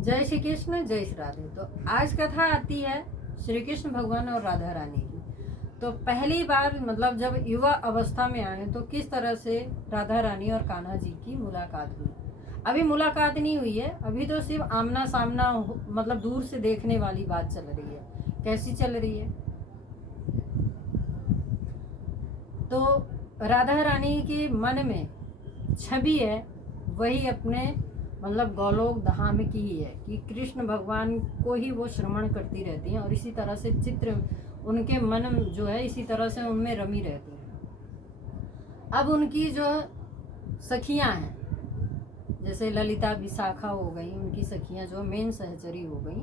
जय श्री कृष्ण, जय श्री राधे। तो आज कथा आती है श्री कृष्ण भगवान और राधा रानी की। तो पहली बार मतलब जब युवा अवस्था में आए तो किस तरह से राधा रानी और कान्हा जी की मुलाकात हुई। अभी मुलाकात नहीं हुई है, अभी तो सिर्फ आमना सामना मतलब दूर से देखने वाली बात चल रही है। कैसी चल रही है? तो राधा रानी के मन में छवि है वही अपने मतलब गोलोक धाम की ही है कि कृष्ण भगवान को ही वो श्रवण करती रहती हैं और इसी तरह से चित्र उनके मन जो है इसी तरह से उनमें रमी रहती हैं। अब उनकी जो सखियां हैं जैसे ललिता विशाखा हो गई, उनकी सखियां जो मेन सहचरी हो गई,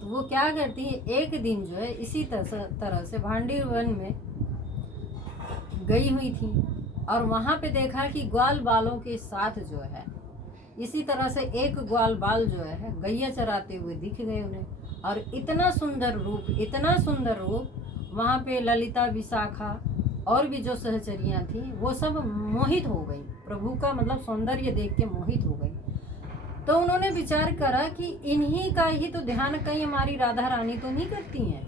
तो वो क्या करती हैं, एक दिन जो है इसी तरह से भांडी वन में गई हुई थी और वहाँ पे देखा कि ग्वाल बालों के साथ जो है इसी तरह से एक ग्वाल बाल जो है गैया चराते हुए दिख गए उन्हें। और इतना सुंदर रूप वहाँ पे ललिता विशाखा और भी जो सहचरियाँ थी वो सब मोहित हो गई, प्रभु का मतलब सौंदर्य देख के मोहित हो गई। तो उन्होंने विचार करा कि इन्हीं का ही तो ध्यान कहीं हमारी राधा रानी तो नहीं करती हैं।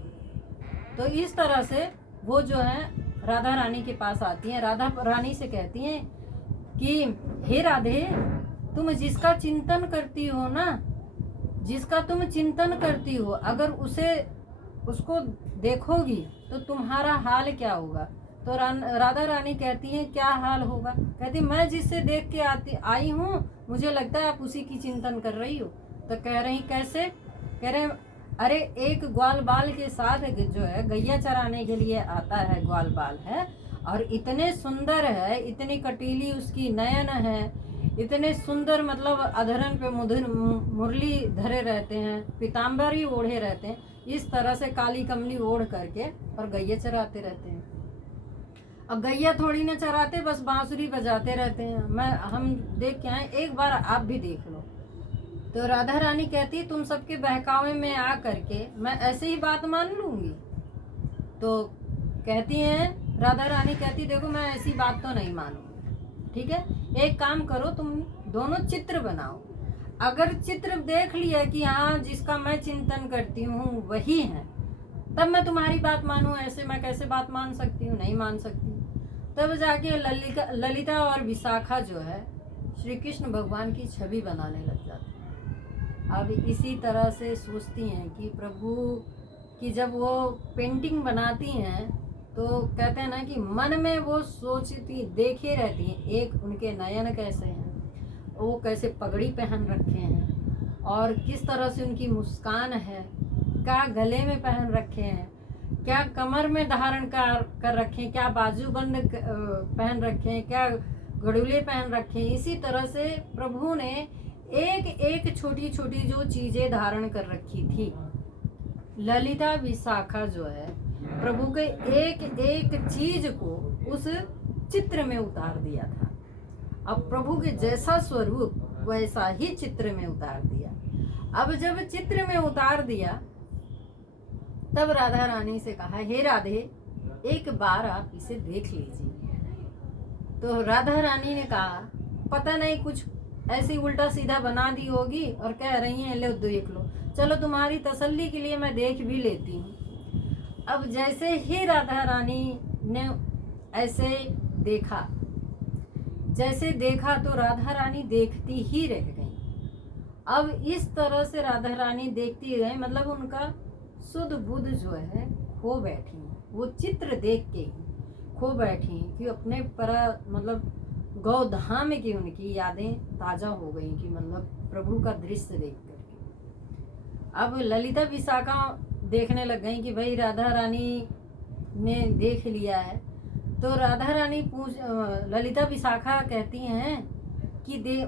तो इस तरह से वो जो है राधा रानी के पास आती हैं, राधा रानी से कहती हैं कि हे राधे, तुम जिसका चिंतन करती हो ना, जिसका तुम चिंतन करती हो, अगर उसको देखोगी तो तुम्हारा हाल क्या होगा। तो राधा रानी कहती है क्या हाल होगा? कहती मैं जिससे देख के आई हूँ, मुझे लगता है आप उसी की चिंतन कर रही हो। तो कह रही कैसे? कह रहे अरे एक ग्वाल बाल के साथ जो है गैया चराने के लिए आता है, ग्वाल बाल है और इतने सुंदर है, इतनी कटीली उसकी नयन है, इतने सुंदर मतलब अधरन पे मुरली धरे रहते हैं, पीताम्बर ही ओढ़े रहते हैं, इस तरह से काली कमली ओढ़ करके और गैया चराते रहते हैं। अब गैया थोड़ी ना चराते, बस बांसुरी बजाते रहते हैं। हम देख के आए, एक बार आप भी देख लो। तो राधा रानी कहती तुम सबके बहकावे में आ करके मैं ऐसे ही बात मान लूंगी। तो कहती हैं राधा रानी कहती देखो मैं ऐसी बात तो नहीं मानूंगी, ठीक है, एक काम करो, तुम दोनों चित्र बनाओ। अगर चित्र देख लिया कि हाँ जिसका मैं चिंतन करती हूँ वही है, तब मैं तुम्हारी बात मानूं, ऐसे मैं कैसे बात मान सकती हूँ? नहीं मान सकती। तब जाके ललिता और विशाखा जो है श्री कृष्ण भगवान की छवि बनाने लग जाती। अब इसी तरह से सोचती हैं कि प्रभु की जब वो पेंटिंग बनाती हैं तो कहते हैं ना कि मन में वो सोचती देखे रहती हैं, एक उनके नयन कैसे हैं, वो कैसे पगड़ी पहन रखे हैं और किस तरह से उनकी मुस्कान है, क्या गले में पहन रखे हैं, क्या कमर में धारण कर रखे हैं, क्या बाजूबंद पहन रखे हैं, क्या गड़ुले पहन रखे हैं। इसी तरह से प्रभु ने एक एक छोटी छोटी जो चीजें धारण कर रखी थी। ललिता विशाखा जो है प्रभु के एक एक चीज को उस चित्र में उतार दिया था। अब प्रभु के जैसा स्वरूप वैसा ही चित्र में उतार दिया। अब जब चित्र में उतार दिया तब राधा रानी से कहा हे राधे, एक बार आप इसे देख लीजिए। तो राधा रानी ने कहा पता नहीं कुछ ऐसी उल्टा सीधा बना दी होगी और कह रही हैं ले देख लो, चलो तुम्हारी तसल्ली के लिए मैं देख भी लेती हूँ। अब जैसे ही राधा रानी ने ऐसे देखा तो राधा रानी देखती ही रह गई। अब इस तरह से राधा रानी देखती रहे, मतलब उनका सुध बुध जो है खो बैठी, वो चित्र देख के ही खो बैठी कि अपने मतलब गौधाम की उनकी यादें ताजा हो गई कि मतलब प्रभु का दृश्य देख करके। अब ललिता विशाखा देखने लग गई कि भाई राधा रानी ने देख लिया है। तो राधा रानी ललिता विशाखा कहती हैं कि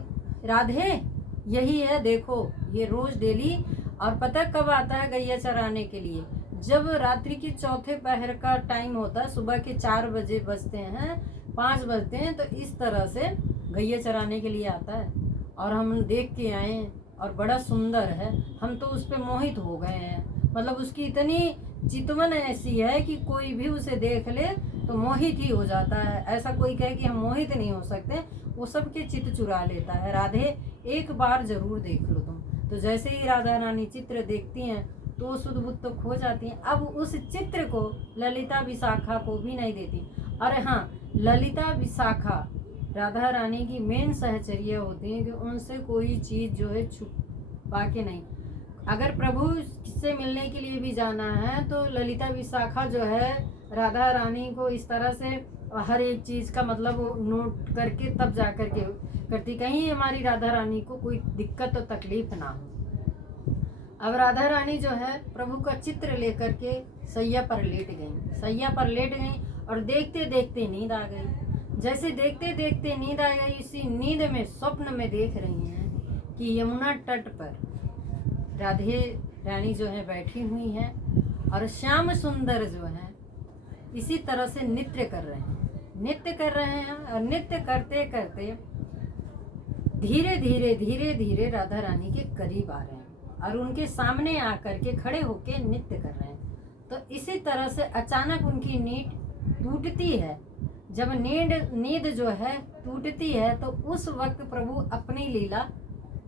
राधे यही है, देखो ये रोज डेली, और पता कब आता है गैया चराने के लिए? जब रात्रि की चौथे पहर का टाइम होता है, सुबह के 4 बजे बजते हैं, 5 बजते हैं, तो इस तरह से गैया चराने के लिए आता है। और हम देख के आए और बड़ा सुंदर है, हम तो उस पर मोहित हो गए हैं। मतलब उसकी इतनी चितवन ऐसी है कि कोई भी उसे देख ले तो मोहित ही हो जाता है। ऐसा कोई कहे कि हम मोहित नहीं हो सकते, वो सबके चित्त चुरा लेता है। राधे एक बार जरूर देख लो तुम। तो जैसे ही राधा रानी चित्र देखती हैं तो शुद्ध बुद्ध तो खो जाती हैं। अब उस चित्र को ललिता विशाखा को भी नहीं देती। अरे हाँ, ललिता विशाखा राधा रानी की मेन सहचर्या होती है कि उनसे कोई चीज़ जो है छुपा के नहीं। अगर प्रभु से मिलने के लिए भी जाना है तो ललिता विशाखा जो है राधा रानी को इस तरह से हर एक चीज़ का मतलब नोट करके तब जा कर के करती, कहीं हमारी राधा रानी को कोई दिक्कत और तकलीफ ना हो। अब राधा रानी जो है प्रभु का चित्र लेकर के सैया पर लेट गई और देखते देखते नींद आ गई। जैसे देखते देखते नींद आ गई, इसी नींद में स्वप्न में देख रही हैं कि यमुना तट पर राधे रानी जो है बैठी हुई हैं और श्याम सुंदर जो है इसी तरह से नृत्य कर रहे हैं और नृत्य करते करते धीरे धीरे राधा रानी के करीब आ रहे हैं और उनके सामने आकर के खड़े होके नृत्य कर रहे हैं। तो इसी तरह से अचानक उनकी नींद टूटती है। जब नींद जो है टूटती है तो उस वक्त प्रभु अपनी लीला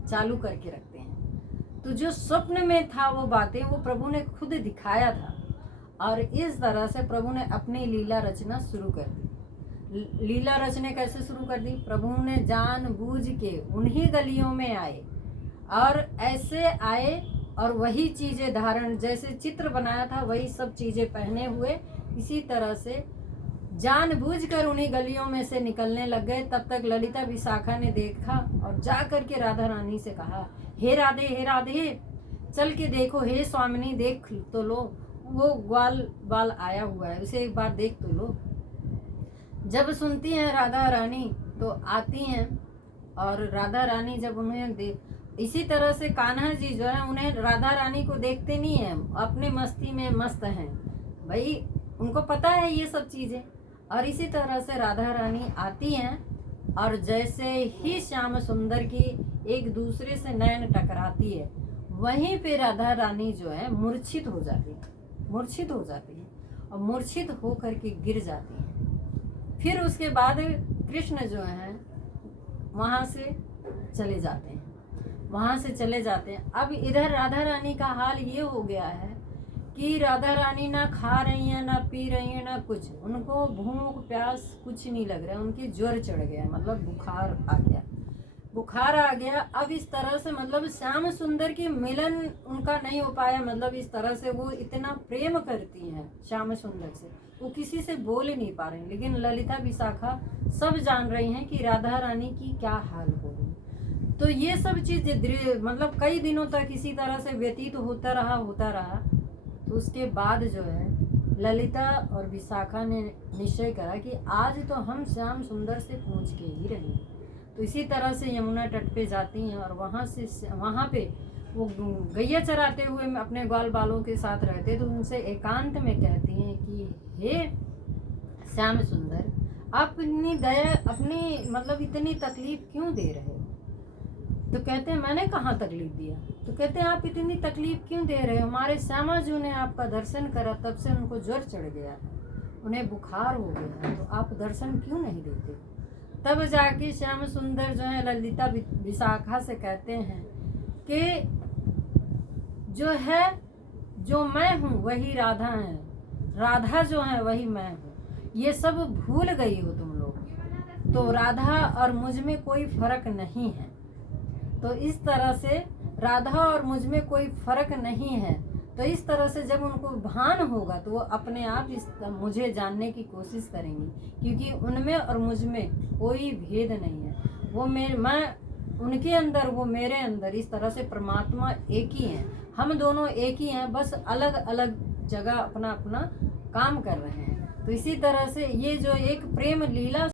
चालू करके रखते हैं। तो जो स्वप्न में था वो बातें वो प्रभु ने खुद दिखाया था और इस तरह से प्रभु ने अपनी लीला रचना शुरू कर दी। लीला रचने कैसे शुरू कर दी? प्रभु ने जानबूझ के उन्हीं गलियों में आए और ऐसे आए और वही चीज़ें धारण, जैसे चित्र बनाया था वही सब चीज़ें पहने हुए इसी तरह से जानबूझकर उन्हीं गलियों में से निकलने लग गए। तब तक ललिता विशाखा ने देखा और जा कर के राधा रानी से कहा, हे राधे चल के देखो, हे स्वामिनी देख तो लो, वो ग्वाल बाल आया हुआ है, उसे एक बार देख तो लो। जब सुनती हैं राधा रानी तो आती हैं और राधा रानी जब उन्हें इसी तरह से कान्हा जी जो है उन्हें राधा रानी को देखते नहीं हैं, अपने मस्ती में मस्त हैं भाई, उनको पता है ये सब चीज़ें। और इसी तरह से राधा रानी आती हैं और जैसे ही श्याम सुंदर की एक दूसरे से नयन टकराती है वहीं पे राधा रानी जो है मूर्छित हो जाती है और मूर्छित होकर के गिर जाती है। फिर उसके बाद कृष्ण जो है वहाँ से चले जाते हैं। अब इधर राधा रानी का हाल ये हो गया है कि राधा रानी ना खा रही हैं, ना पी रही हैं, ना कुछ, उनको भूख प्यास कुछ नहीं लग रहा है, उनकी ज्वर चढ़ गया, मतलब बुखार आ गया। अब इस तरह से मतलब श्याम सुंदर की मिलन उनका नहीं हो पाया, मतलब इस तरह से वो इतना प्रेम करती हैं श्याम सुंदर से, वो किसी से बोल ही नहीं पा रहे हैं। लेकिन ललिता विशाखा सब जान रही हैं कि राधा रानी की क्या हाल हो गई। तो ये सब चीज़ मतलब कई दिनों तक इसी तरह से व्यतीत होता रहा। तो उसके बाद जो है ललिता और विशाखा ने निश्चय करा कि आज तो हम श्याम सुंदर से पूछ के ही रहेंगे। तो इसी तरह से यमुना तट पे जाती हैं और वहाँ पे वो गैया चराते हुए अपने ग्वाल बालों के साथ रहते। तो उनसे एकांत में कहती हैं कि हे श्याम सुंदर, आप अपनी मतलब इतनी तकलीफ क्यों दे रहे हो? तो कहते हैं मैंने कहाँ तकलीफ दिया? तो कहते हैं आप इतनी तकलीफ क्यों दे रहे हो? हमारे श्यामा जी ने आपका दर्शन करा, तब से उनको ज्वर चढ़ गया, उन्हें बुखार हो गया, तो आप दर्शन क्यों नहीं देते? तब जाके श्याम सुंदर जो है ललिता विशाखा से कहते हैं कि जो मैं हूँ वही राधा है, राधा जो है वही मैं हूँ, ये सब भूल गई हो तुम लोग। तो राधा और मुझ में कोई फर्क नहीं है। तो इस तरह से राधा और मुझ में कोई फर्क नहीं है। तो इस तरह से जब उनको भान होगा तो वो अपने आप मुझे जानने की कोशिश करेंगी, क्योंकि उनमें और मुझ में कोई भेद नहीं है। वो मैं उनके अंदर, वो मेरे अंदर, इस तरह से परमात्मा एक ही हैं, हम दोनों एक ही हैं, बस अलग अलग जगह अपना अपना काम कर रहे हैं। तो इसी तरह से ये जो एक प्रेम लीला